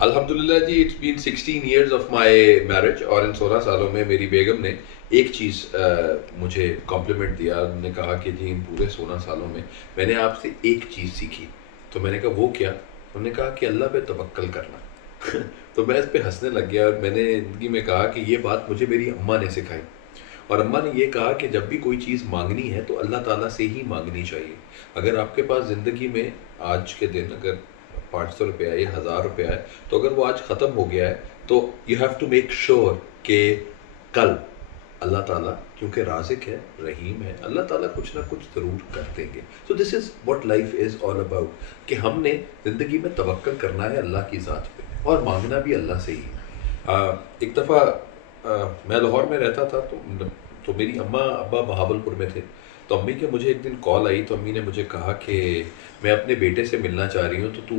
الحمدللہ جی، it's been 16 years of my marriage, اور ان 16 سالوں میں میری بیگم نے ایک چیز مجھے کمپلیمنٹ دیا. انہوں نے کہا کہ جی ان پورے 16 سالوں میں نے آپ سے ایک چیز سیکھی. تو میں نے کہا وہ کیا؟ انہوں نے کہا کہ اللہ پہ توکل کرنا. تو میں اس پہ ہنسنے لگ گیا، اور میں نے زندگی میں کہا کہ یہ بات مجھے میری اماں نے سکھائی. اور اماں نے یہ کہا کہ جب بھی کوئی چیز مانگنی ہے تو اللہ تعالیٰ سے ہی مانگنی چاہیے. اگر آپ کے پاس زندگی میں آج کے دن اگر 500 روپیہ ہے یا 1000 روپیہ ہے، تو اگر وہ آج ختم ہو گیا ہے تو you have to make sure کہ کل اللہ تعالیٰ کیونکہ رازق ہے، رحیم ہے، اللہ تعالیٰ کچھ نہ کچھ ضرور کر دیں گے. So this is what life is all about, کہ ہم نے زندگی میں توکل کرنا ہے اللہ کی ذات پہ، اور مانگنا بھی اللہ سے ہی. ایک دفعہ میں لاہور میں رہتا تھا، تو میری اماں ابا بہاولپور میں تھے. تو امی کے مجھے ایک دن کال آئی، تو امی نے مجھے کہا کہ میں اپنے بیٹے سے ملنا چاہ رہی ہوں، تو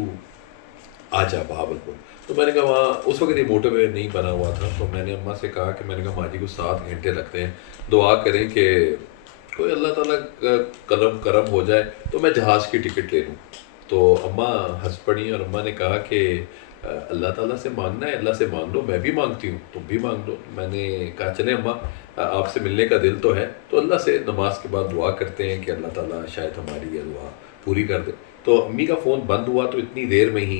آ جا بہاولپور. تو میں نے کہا وہاں اس وقت یہ موٹر وے نہیں بنا ہوا تھا. تو میں نے اماں سے کہا کہ میں نے کہا ماں جی کو 7 گھنٹے لگتے ہیں، دعا کریں کہ کوئی اللہ تعالیٰ کا کرم ہو جائے تو میں جہاز کی ٹکٹ لے لوں. تو اماں ہنس پڑی، اور اماں نے کہا کہ اللہ تعالیٰ سے مانگنا ہے، اللہ سے مانگ لو، میں بھی مانگتی ہوں، تم بھی مانگ لو. میں نے کہا چلیں اماں، آپ سے ملنے کا دل تو ہے، تو اللہ سے نماز کے بعد دعا کرتے ہیں کہ اللہ تعالیٰ شاید ہماری یہ دعا پوری کر دے. تو امی کا فون بند ہوا، تو اتنی دیر میں ہی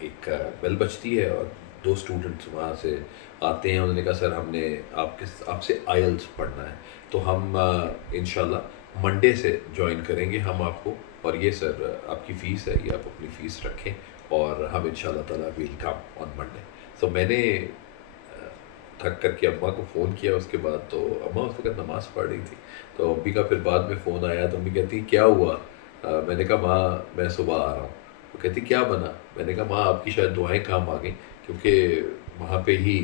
ایک بیل بجتی ہے، اور 2 اسٹوڈنٹس وہاں سے آتے ہیں. انہوں نے کہا سر ہم نے آپ سے آئلس پڑھنا ہے، تو ہم انشاءاللہ منڈے سے جوائن کریں گے ہم آپ کو، اور یہ سر آپ کی فیس ہے، یہ آپ اپنی فیس رکھیں، اور ہم انشاءاللہ تعالیٰ ویل کم آن منڈے. تو میں نے تھک کر کے اماں کو فون کیا. اس کے بعد تو اماں اس وقت نماز پڑھ رہی تھی. تو امی کا پھر بعد میں فون آیا، تو امی کہتی کیا ہوا؟ میں نے کہا ماں میں صبح آ رہا ہوں. وہ کہتی کیا بنا؟ میں نے کہا ماں آپ کی شاید دعائیں کام آ گئیں، کیونکہ وہاں پہ ہی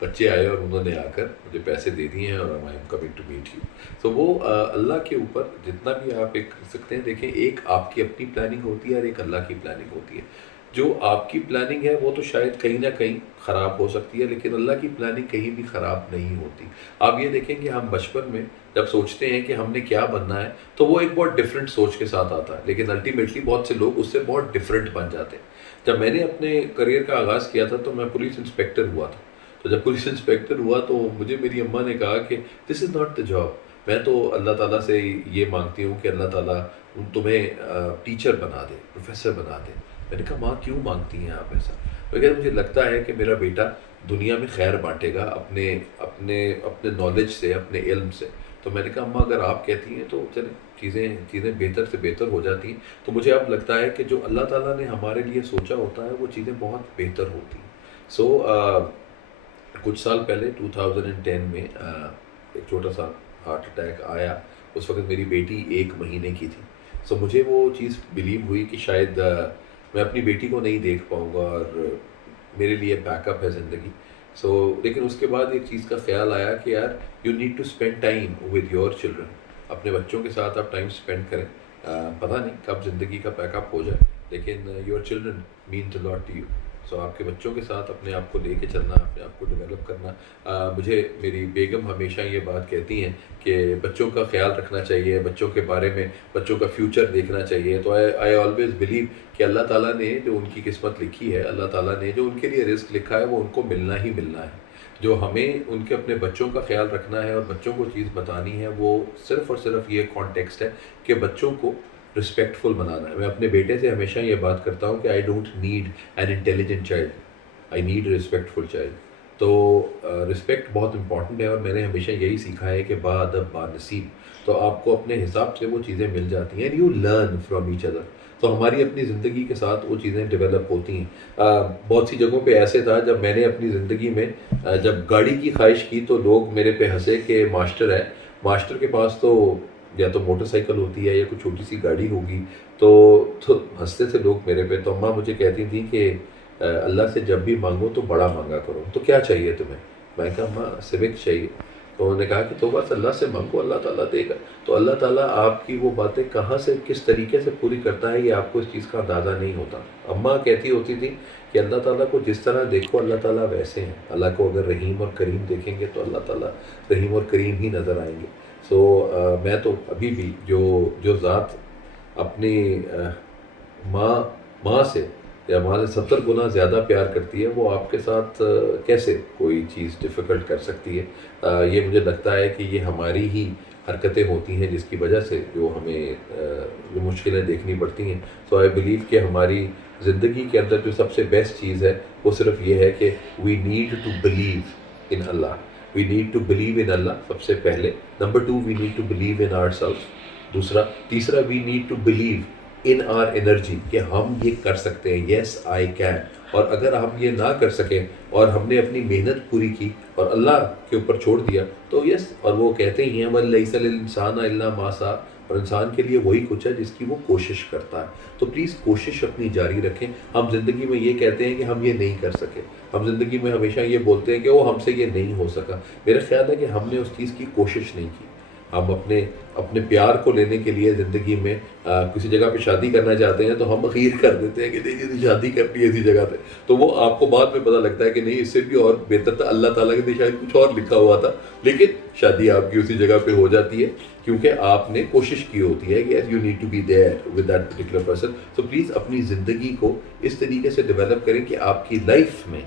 بچے آئے اور انہوں نے آ کر مجھے پیسے دے دیے ہیں، اور I am coming to meet you. تو وہ اللہ کے اوپر جتنا بھی آپ ایک کر سکتے ہیں. دیکھیں، ایک آپ کی اپنی پلاننگ ہوتی ہے اور ایک اللہ کی پلاننگ ہوتی ہے. جو آپ کی پلاننگ ہے وہ تو شاید کہیں نہ کہیں خراب ہو سکتی ہے، لیکن اللہ کی پلاننگ کہیں بھی خراب نہیں ہوتی. آپ یہ دیکھیں کہ ہم بچپن میں جب سوچتے ہیں کہ ہم نے کیا بننا ہے، تو وہ ایک بہت ڈفرینٹ سوچ کے ساتھ آتا ہے، لیکن الٹیمیٹلی بہت سے لوگ اس سے بہت ڈفرینٹ بن جاتے ہیں. جب میں نے اپنے کریئر کا آغاز کیا تھا تو میں پولیس انسپیکٹر ہوا تھا. تو جب پولیس انسپیکٹر ہوا تو مجھے میری اماں نے کہا کہ دس از ناٹ دا جاب. میں تو اللہ تعالیٰ سے یہ مانگتی ہوں کہ اللہ تعالیٰ تمہیں ٹیچر بنا دے، پروفیسر بنا دے. میں نے کہا ماں کیوں مانگتی ہیں آپ ایسا؟ بغیر مجھے لگتا ہے کہ میرا بیٹا دنیا میں خیر بانٹے گا اپنے اپنے اپنے نالج سے، اپنے علم سے. تو میں نے کہا اماں اگر آپ کہتی ہیں تو چلیں چیزیں بہتر سے بہتر ہو جاتی ہیں. تو مجھے اب لگتا ہے کہ جو اللہ تعالیٰ نے ہمارے لیے سوچا ہوتا ہے وہ چیزیں بہت بہتر ہوتی ہیں. سو کچھ سال پہلے 2010 میں ایک چھوٹا سا ہارٹ اٹیک آیا. اس وقت میری بیٹی 1 مہینے کی تھی. سو مجھے وہ چیز بلیو ہوئی کہ شاید میں اپنی بیٹی کو نہیں دیکھ پاؤں گا، اور میرے لیے بیک اپ ہے زندگی. سو لیکن اس کے بعد ایک چیز کا خیال آیا کہ یار you need to spend time with your children. اپنے بچوں کے ساتھ آپ ٹائم اسپینڈ کریں. پتہ نہیں کب زندگی کا بیک اپ ہو جائے، لیکن your children means a lot to you. So آپ کے بچوں کے ساتھ اپنے آپ کو لے کے چلنا، اپنے آپ کو ڈیولپ کرنا. مجھے میری بیگم ہمیشہ یہ بات کہتی ہیں کہ بچوں کا خیال رکھنا چاہیے، بچوں کے بارے میں، بچوں کا فیوچر دیکھنا چاہیے. تو آئی آلویز بلیو کہ اللہ تعالیٰ نے جو ان کی قسمت لکھی ہے، اللہ تعالیٰ نے جو ان کے لیے رزق لکھا ہے، وہ ان کو ملنا ہی ملنا ہے. جو ہمیں ان کے اپنے بچوں کا خیال رکھنا ہے اور بچوں کو چیز بتانی ہے، وہ صرف اور صرف یہ کانٹیکسٹ ہے کہ بچوں کو رسپیکٹ فل بنانا ہے. میں اپنے بیٹے سے ہمیشہ یہ بات کرتا ہوں کہ I don't need an intelligent child, I need respectful child. تو رسپیکٹ بہت امپورٹنٹ ہے، اور میں نے ہمیشہ یہی سیکھا ہے کہ با ادب با نصیب. تو آپ کو اپنے حساب سے وہ چیزیں مل جاتی ہیں، and you learn from each other. تو ہماری اپنی زندگی کے ساتھ وہ چیزیں ڈیولپ ہوتی ہیں. بہت سی جگہوں پہ ایسے تھا جب میں نے اپنی زندگی میں جب گاڑی کی خواہش کی تو لوگ میرے پہ ہنسے کہ ماسٹر ہے، ماسٹر کے پاس تو یا تو موٹر سائیکل ہوتی ہے یا کوئی چھوٹی سی گاڑی ہوگی. تو ہنستے تھے لوگ میرے پہ. تو اماں مجھے کہتی تھیں کہ اللہ سے جب بھی مانگو تو بڑا مانگا کرو. تو کیا چاہیے تمہیں؟ میں کہا اماں سوک چاہیے. تو انہوں نے کہا کہ تو بس اللہ سے مانگو، اللہ تعالیٰ دے گا. تو اللہ تعالیٰ آپ کی وہ باتیں کہاں سے کس طریقے سے پوری کرتا ہے، یہ آپ کو اس چیز کا اندازہ نہیں ہوتا. اماں کہتی ہوتی تھی کہ اللہ تعالیٰ کو جس طرح دیکھو اللہ تعالیٰ ویسے ہیں. اللہ کو اگر رحیم اور کریم دیکھیں گے تو اللہ تعالیٰ رحیم اور کریم ہی نظر آئیں گے. سو میں تو ابھی بھی جو ذات اپنی ماں سے یا وہاں سے 70 گنا زیادہ پیار کرتی ہے، وہ آپ کے ساتھ کیسے کوئی چیز ڈیفیکلٹ کر سکتی ہے؟ یہ مجھے لگتا ہے کہ یہ ہماری ہی حرکتیں ہوتی ہیں جس کی وجہ سے جو ہمیں جو مشکلیں دیکھنی پڑتی ہیں. سو آئی بلیو کہ ہماری زندگی کے اندر جو سب سے بیسٹ چیز ہے وہ صرف یہ ہے کہ we need to believe in Allah. We need to believe in Allah سب سے پہلے. Number 2 we need to believe in our self. تیسرا we need to believe in our energy کہ ہم یہ کر سکتے ہیں. Yes I can. اور اگر ہم یہ نہ کر سکیں اور ہم نے اپنی محنت پوری کی اور اللہ کے اوپر چھوڑ دیا تو یس. اور وہ کہتے ہی ہیں وَلَيْسَ لِلْإِنسَانَ إِلَّا مَا سَعَىٰ، اور انسان کے لیے وہی کچھ ہے جس کی وہ کوشش کرتا ہے. تو پلیز کوشش اپنی جاری رکھیں. ہم زندگی میں یہ کہتے ہیں کہ ہم یہ نہیں کر سکے. ہم زندگی میں ہمیشہ یہ بولتے ہیں کہ وہ ہم سے یہ نہیں ہو سکا. میرا خیال ہے کہ ہم نے اس چیز کی کوشش نہیں کی. ہم اپنے پیار کو لینے کے لیے زندگی میں کسی جگہ پہ شادی کرنا چاہتے ہیں تو ہم اخیر کر دیتے ہیں کہ نہیں شادی کرنی ہے اسی جگہ پہ. تو وہ آپ کو بعد میں پتہ لگتا ہے کہ نہیں اس سے بھی اور بہتر تھا، اللہ تعالیٰ کے لیے شاید کچھ اور لکھا ہوا تھا. لیکن شادی آپ کی اسی جگہ پہ ہو جاتی ہے کیونکہ آپ نے کوشش کی ہوتی ہے کہ you need to be there with that particular person. تو پلیز اپنی زندگی کو اس طریقے سے ڈیولپ کریں کہ آپ کی لائف میں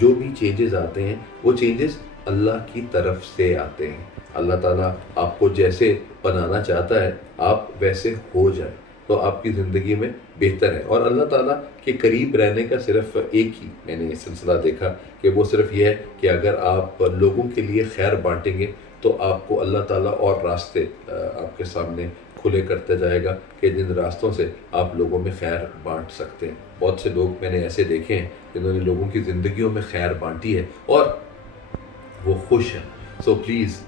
جو بھی چینجز آتے ہیں وہ چینجز اللہ کی طرف سے آتے ہیں. اللہ تعالیٰ آپ کو جیسے بنانا چاہتا ہے آپ ویسے ہو جائیں تو آپ کی زندگی میں بہتر ہے. اور اللہ تعالیٰ کے قریب رہنے کا صرف ایک ہی میں نے یہ سلسلہ دیکھا کہ وہ صرف یہ ہے کہ اگر آپ لوگوں کے لیے خیر بانٹیں گے تو آپ کو اللہ تعالیٰ اور راستے آپ کے سامنے کھلے کرتے جائے گا کہ جن راستوں سے آپ لوگوں میں خیر بانٹ سکتے ہیں. بہت سے لوگ میں نے ایسے دیکھے ہیں جنہوں نے لوگوں کی زندگیوں میں خیر بانٹی ہے اور وہ خوش ہیں. سو پلیز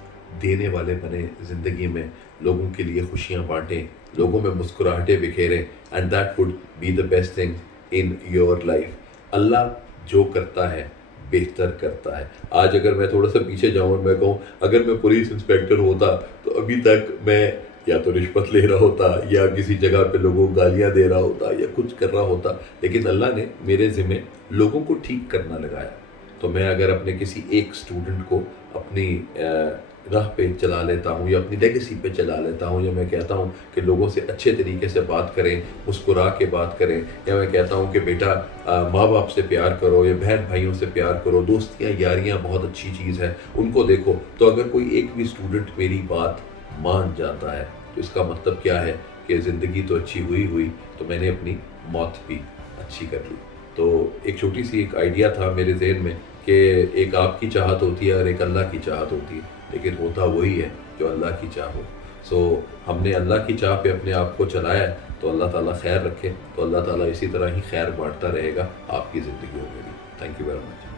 دینے والے بنے زندگی میں، لوگوں کے لیے خوشیاں بانٹیں، لوگوں میں مسکراہٹیں بکھیریں. And that would be the best thing in your life. Allah جو کرتا ہے بہتر کرتا ہے. آج اگر میں تھوڑا سا پیچھے جاؤں اور میں کہوں اگر میں پولیس انسپیکٹر ہوتا تو ابھی تک میں یا تو رشوت لے رہا ہوتا یا کسی جگہ پہ لوگوں کو گالیاں دے رہا ہوتا یا کچھ کر رہا ہوتا. لیکن اللہ نے میرے ذمہ لوگوں کو ٹھیک کرنا لگایا. تو میں اگر اپنے کسی ایک اسٹوڈنٹ کو اپنی راہ پہ چلا لیتا ہوں یا اپنی لیگیسی پہ چلا لیتا ہوں، یا میں کہتا ہوں کہ لوگوں سے اچھے طریقے سے بات کریں، مسکرا کے بات کریں، یا میں کہتا ہوں کہ بیٹا ماں باپ سے پیار کرو یا بہن بھائیوں سے پیار کرو، دوستیاں یاریاں بہت اچھی چیز ہے ان کو دیکھو. تو اگر کوئی ایک بھی اسٹوڈنٹ میری بات مان جاتا ہے تو اس کا مطلب کیا ہے کہ زندگی تو اچھی ہوئی تو میں نے اپنی موت بھی اچھی کر لی. تو ایک چھوٹی سی ایک آئیڈیا تھا میرے ذہن میں کہ ایک آپ کی چاہت ہوتی ہے اور ایک اللہ کی چاہت ہوتی ہے، لیکن ہوتا وہی ہے جو اللہ کی چاہ ہو. سو ہم نے اللہ کی چاہ پہ اپنے آپ کو چلایا ہے تو اللہ تعالیٰ خیر رکھے. تو اللہ تعالیٰ اسی طرح ہی خیر بانٹتا رہے گا آپ کی زندگیوں میں بھی. Thank you very much.